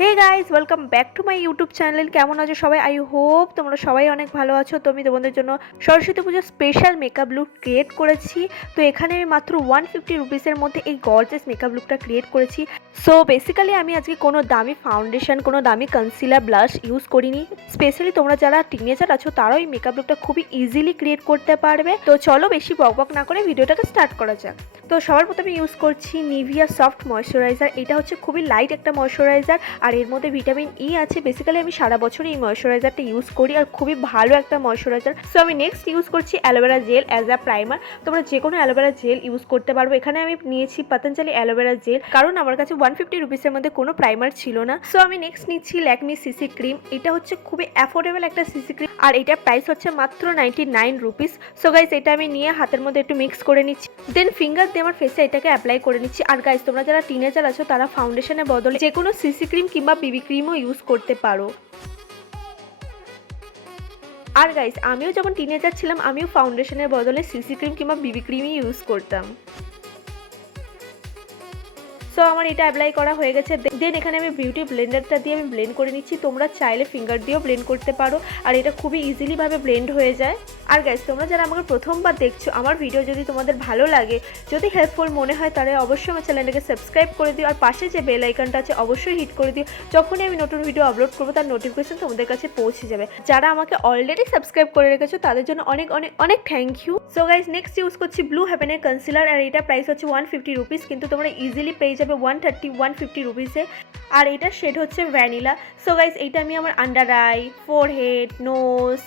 Hey guys, welcome back to my YouTube channel. কেমন আছো সবাই? আই হোপ তোমরা সবাই অনেক ভালো আছো। তো আমি তোমাদের জন্য সরস্বতী পুজো স্পেশাল মেকআপ লুক ক্রিয়েট করেছি। তো এখানে আমি মাত্র 150 রুপিসের মধ্যে এই গর্জিয়াস মেকআপ লুকটা ক্রিয়েট করেছি। সো বেসিক্যালি আমি আজকে কোনো দামি ফাউন্ডেশন, কোনো দামি কনসিলার, ব্লাশ ইউজ করিনি। স্পেশালি তোমরা যারা টিনেজার আছো তারাও এই মেকআপ লুকটা খুবই ইজিলি ক্রিয়েট করতে পারবে। তো চলো বেশি বকবক না করে ভিডিওটাকে স্টার্ট করা যাক। তো সবার প্রথমে ইউজ করছি নিভিয়া সফট ময়শ্চারাইজার। এটা হচ্ছে খুবই লাইট একটা ময়শ্চারাইজার আর এর মধ্যে ভিটামিন ই আছে। বেসিক্যালি আমি সারা বছরই এই ময়শ্চারাইজারটা ইউজ করি আর খুবই ভালো একটা ময়শ্চারাইজার। সো আমি নেক্সট ইউজ করছি aloe vera gel as a primer. তোমরা যে কোনো অ্যালোভেরা জেল ইউজ করতে পারবো। এখানে আমি নিয়েছি পতঞ্জলি অ্যালোভেরা জেল, কারণ আমার কাছে 150 রুপিসের মধ্যে কোনো প্রাইমার ছিল না। সো আমি নেক্সট নিচ্ছি ল্যাকমি সিসি ক্রিম। এটা হচ্ছে খুবই অ্যাফোর্ডেবল একটা সিসি ক্রিম আর এটার প্রাইস হচ্ছে মাত্র 99 রুপিস। সো গাইস, এটা আমি নিয়ে হাতের মধ্যে একটু মিক্স করে নিচ্ছি, দেন ফিঙ্গার দিয়ে আমার ফেসে এটাকে অ্যাপ্লাই করে নিচ্ছি। আর গাইস, তোমরা যারা টিনেজার আছো তারা ফাউন্ডেশনের বদলে যে কোনো সিসি ক্রিম কিংবা বিবি ক্রিমও ইউজ করতে পারো। আর গাইস, আমিও যখন টিনেজার ছিলাম আমিও ফাউন্ডেশনের বদলে সিসি ক্রিম কিংবা বিবি ক্রিমই ইউজ করতাম। সো আমার এটা অ্যাপ্লাই করা হয়ে গেছে। দেন এখানে আমি বিউটি ব্লেন্ডারটা দিয়ে আমি ব্লেন্ড করে নিচ্ছি। তোমরা চাইলে ফিঙ্গার দিয়েও ব্লেন্ড করতে পারো আর এটা খুবই ইজিলি ভাবে ব্লেন্ড হয়ে যায়। আর গাইস, তোমরা যারা আমাকে প্রথমবার দেখছো, আমার ভিডিও যদি তোমাদের ভালো লাগে, যদি হেল্পফুল মনে হয়, তাহলে অবশ্যই আমার চ্যানেলটাকে সাবস্ক্রাইব করে দিও আর পাশে যে বেল আইকনটা আছে অবশ্যই হিট করে দিও। যখনই আমি নতুন ভিডিও আপলোড করবো তার নোটিফিকেশন তোমাদের কাছে পৌঁছে যাবে। যারা আমাকে অলরেডি সাবস্ক্রাইব করে রেখেছো তাদের জন্য অনেক অনেক অনেক thank you. So guys, next use করছি ব্লু হেভেনের কনসিলার আর এটা প্রাইস হচ্ছে 150 রুপিস, কিন্তু তোমরা ইজিলি পেয়ে যাবে 150 রুপিসে। আর এটার শেড হচ্ছে ভ্যানিলা। সো গাইস, এইটা আমি আমার under eye, forehead, nose,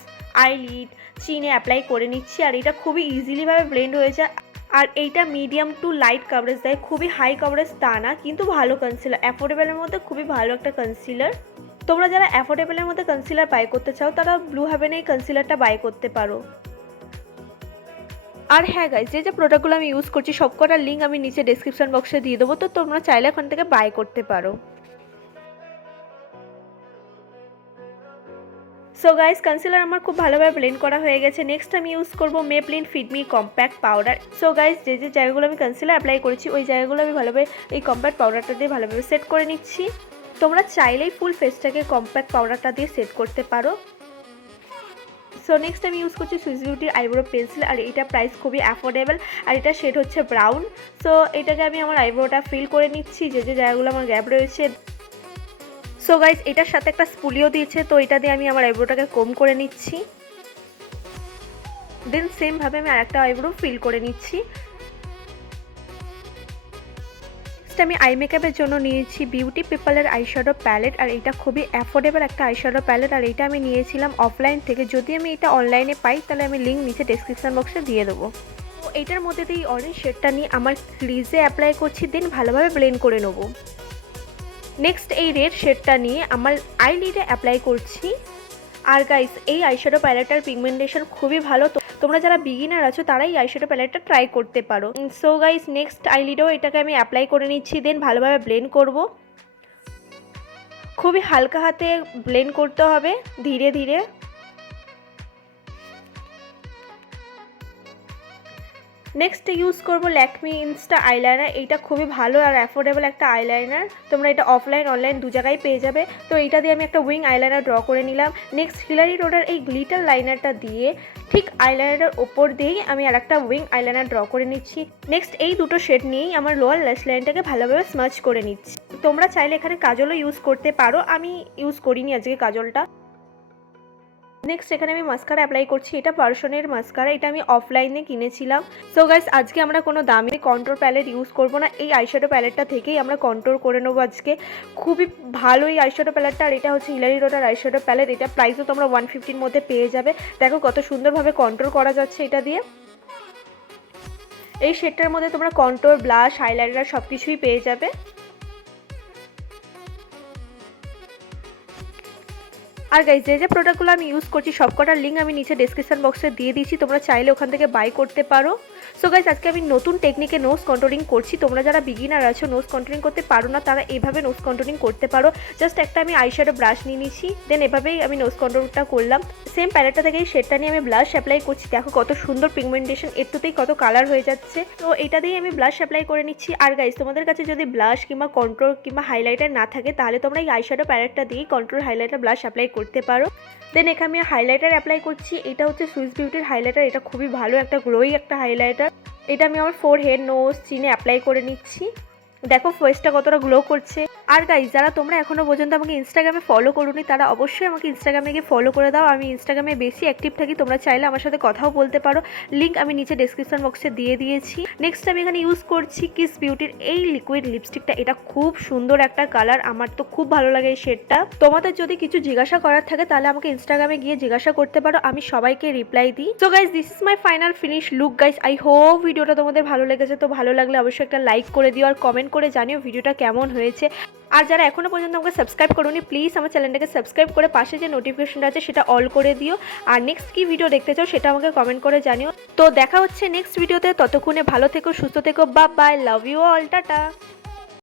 eyelid, চিনে অ্যাপ্লাই করে নিচ্ছি আর এটা খুবই ইজিলিভাবে ব্লেন্ড হয়ে যায়। আর এইটা মিডিয়াম টু লাইট কভারেজ দেয়, খুবই হাই কভারেজ তা না, কিন্তু ভালো কনসিলার, অ্যাফোর্ডেবলের মধ্যে খুবই ভালো একটা কনসিলার। তোমরা যারা অ্যাফোর্ডেবলের মধ্যে কনসিলার বাই করতে চাও তারা ব্লু হেভেন এই কনসিলারটা বাই করতে পারো। আর হ্যাঁ গাইজ, যে প্রোডাক্টগুলো আমি ইউজ করছি সবকটার লিঙ্ক আমি নিচে ডেসক্রিপশন বক্সে দিয়ে দেবো, তো তোমরা চাইলে ওখান থেকে বাই করতে পারো। সো গাইস, কনসিলার আমার খুব ভালোভাবে ব্লেন্ড করা হয়ে গেছে। নেক্সট আমি ইউজ করবো Maybelline fit me compact powder. So guys, যে যে জায়গাগুলো আমি কনসিলার অ্যাপ্লাই করেছি ওই জায়গাগুলো আমি ভালোভাবে এই কম্প্যাক্ট পাউডারটা দিয়ে ভালোভাবে সেট করে নিচ্ছি। তোমরা চাইলেই ফুল ফেসটাকে কম্প্যাক্ট পাউডারটা দিয়ে সেট করতে পারো। সো নেক্সট আমি ইউজ করছি সুইস বিউটির আইব্রো পেন্সিল আর এটা প্রাইস খুবই অ্যাফোর্ডেবল আর এটা শেড হচ্ছে ব্রাউন। সো এটাকে আমি আমার আইব্রোটা ফিল করে নিচ্ছি, যে যে জায়গাগুলো আমার গ্যাপ রয়েছে। সো গাইস, এটার সাথে একটা স্পুলিও দিয়েছে, তো এটা দিয়ে আমি আমার আইব্রোটাকে কম করে নিচ্ছি। দেন সেম ভাবে আমি আরেকটা আইব্রো ফিল করে নিচ্ছি। আমি আই মেকআপের জন্য নিয়েছি বিউটি পিপলের আইশ্যাডো প্যালেট আর এটা খুবই অ্যাফোর্ডেবল একটা আইশ্যাডো প্যালেট আর এটা আমি নিয়েছিলাম অফলাইন থেকে। যদি আমি এটা অনলাইনে পাই তাহলে আমি লিঙ্ক নিচে ডেসক্রিপশন বক্সে দিয়ে দেবো। তো এইটার মধ্যে দিয়ে অরেঞ্জ শেডটা নিয়ে আমার ক্রিজে অ্যাপ্লাই করছি, দেন ভালোভাবে ব্লেন্ড করে নেবো। নেক্সট এই রেড শেডটা নিয়ে আমার আইলিডে অ্যাপ্লাই করছি। আর গাইস, এই আইশ্যাডো প্যালেটটার পিগমেন্টেশন খুবই ভালো, তো তোমরা যারা বিগিনার আছো তারাই আইশ্যাডো প্যালেটটা ট্রাই করতে পারো। সো গাইস, নেক্সট আইলিডেও এটাকে আমি অ্যাপ্লাই করে নিচ্ছি, দেন ভালোভাবে ব্লেন্ড করব। খুবই হালকা হাতে ব্লেন্ড করতে হবে, ধীরে ধীরে। নেক্সট ইউজ করব ল্যাকমি ইনস্টা আইলাইনার। এইটা খুবই ভালো আর অ্যাফোর্ডেবল একটা আইলাইনার, তোমরা এটা অফলাইন অনলাইন দু জায়গায় পেয়ে যাবে। তো এইটা দিয়ে আমি একটা উইং আইলাইনার ড্র করে নিলাম। নেক্সট হিলারি রোডার এই গ্লিটার লাইনারটা দিয়ে ঠিক আইলাইনারের ওপর দিয়েই আমি আর একটা উইং আইলাইনার ড্র করে নিচ্ছি। নেক্সট এই দুটো শেড নিয়েই আমার লোয়ার ল্যাশ লাইনটাকে ভালোভাবে স্মাচ করে নিচ্ছি। তোমরা চাইলে এখানে কাজলও ইউজ করতে পারো, আমি ইউজ করিনি আজকে কাজলটা। নেক্সট এখানে আমি মাস্কারা অ্যাপ্লাই করছি। এটা পার্সনের মাস্কারা, এটা আমি অফলাইনে কিনেছিলাম। সো গাইস, আজকে আমরা কোনো দামি কন্ট্রোর প্যালেট ইউজ করব না, এই আইশ্যাডো প্যালেটটা থেকেই আমরা কন্ট্রোর করে নেবো আজকে। খুবই ভালো এই আইশ্যাডো প্যালেটটা আর এটা হচ্ছে হিলারি রোডার আইশ্যাডো প্যালেট। এটা প্রাইসও তোমরা 150-র মধ্যে পেয়ে যাবে। দেখো কত সুন্দরভাবে কন্ট্রোর করা যাচ্ছে এটা দিয়ে। এই শেডটার মধ্যে তোমরা কন্ট্রোর, ব্লাশ, হাইলাইটার সব কিছুই পেয়ে যাবে। আর গাইজ, যে যে প্রোডাক্টগুলো আমি ইউজ করছি সবকটার লিঙ্ক আমি নিচে ডেসক্রিপশন বক্সে দিয়ে দিয়েছি, তোমরা চাইলে ওখান থেকে বাই করতে পারো। সো গাইস আজকে আমি নতুন টেকনিকে নোজ কন্ট্রোলিং করছি। তোমরা যারা বিগিনার আছো, নোজ কন্ট্রোলিং করতে পারো না, তারা এইভাবে নোজ কন্ট্রোলিং করতে পারো। জাস্ট একটা আমি আইশ্যাডো ব্রাশ নিয়ে নিচ্ছি, দেন এভাবেই আমি নোজ কন্ট্রোলটা করলাম। সেম প্যালেটটা থেকে এই শেডটা নিয়ে আমি ব্লাশ অ্যাপ্লাই করছি। দেখো কত সুন্দর পিগমেন্টেশন, একটুতেই কত কালার হয়ে যাচ্ছে। তো এটা দিয়ে আমি ব্লাশ অ্যাপ্লাই করে নিচ্ছি। আর গাইস তোমাদের কাছে যদি ব্লাশ কিংবা কন্ট্রোল কিংবা হাইলাইটার না থাকে, তাহলে তোমরা এই আইশ্যাডো প্যালেটটা দিয়ে কন্ট্রোল, হাইলাইটার, ব্লাশ অ্যাপ্লাই করতে পারো। দেন এখানে আমি হাইলাইটার অ্যাপ্লাই করছি। এটা হচ্ছে সুইস বিউটির হাইলাইটার। এটা খুবই ভালো একটা গ্লোই একটা হাইলাইটার। এটা আমি আমার ফোরহেড, নোজ, চিনে অ্যাপ্লাই করে নিচ্ছি। দেখো ফেসটা কতটা গ্লো করছে। আর গাইজ যারা তোমরা এখনো পর্যন্ত আমাকে ইনস্টাগ্রামে ফলো করোনি, তারা অবশ্যই আমাকে ইনস্টাগ্রামে গিয়ে ফলো করে দাও। আমি ইনস্টাগ্রামে বেশি অ্যাক্টিভ থাকি, তোমরা চাইলে আমার সাথে কথাও বলতে পারো। লিঙ্ক আমি নিচে ডেসক্রিপশন বক্সে দিয়ে দিয়েছি। নেক্সট আমি এখানে ইউজ করছি কিস বিউটির এই লিকুইড লিপস্টিকটা। এটা খুব সুন্দর একটা কালার, আমার তো খুব ভালো লাগে এই শেডটা। তোমাদের যদি কিছু জিজ্ঞাসা করার থাকে তাহলে আমাকে ইনস্টাগ্রামে গিয়ে জিজ্ঞাসা করতে পারো, আমি সবাইকে রিপ্লাই দিই। So guys this is my final finish look guys. I hope ভিডিওটা তোমাদের ভালো লেগেছে। তো ভালো লাগলে অবশ্যই একটা লাইক করে দিও আর কমেন্ট করে জানিও ভিডিওটা কেমন হয়েছে। আর যারা এখনো পর্যন্ত আমাকে সাবস্ক্রাইব করোনি, প্লিজ আমার চ্যানেলটাকে সাবস্ক্রাইব করে পাশে যে নোটিফিকেশনটা আছে সেটা অল করে দিও। আর নেক্সট কি ভিডিও দেখতে চাও সেটা আমাকে কমেন্ট করে জানিও। তো দেখা হচ্ছে নেক্সট ভিডিওতে। ততক্ষণে ভালো থেকো, সুস্থ থেকো, bye bye, love you all, tata.